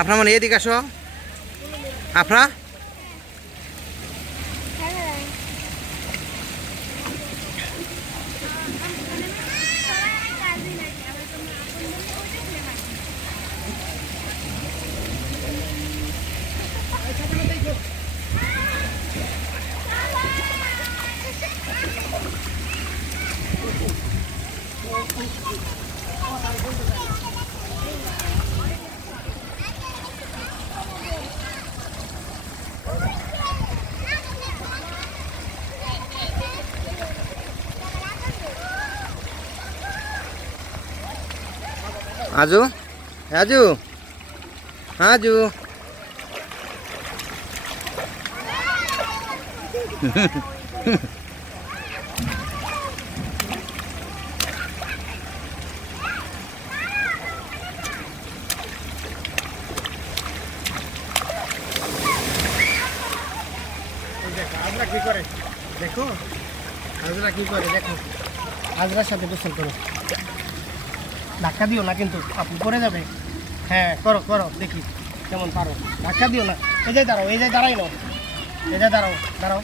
আপনার মানে এদিকে আসো আপনার आजू आजू आजू আজরা কি করে দেখো, আজরা কি করে দেখো, আজরার সাথে গোসল করো, ধাক্কা দিও না কিন্তু আপনি পড়ে যাবে। হ্যাঁ করো করো দেখি কেমন পারো, ধাক্কা দিও না। এই যে দাঁড়াও, এই যে দাঁড়াই নাও, এই যে দাঁড়াও দাঁড়াও।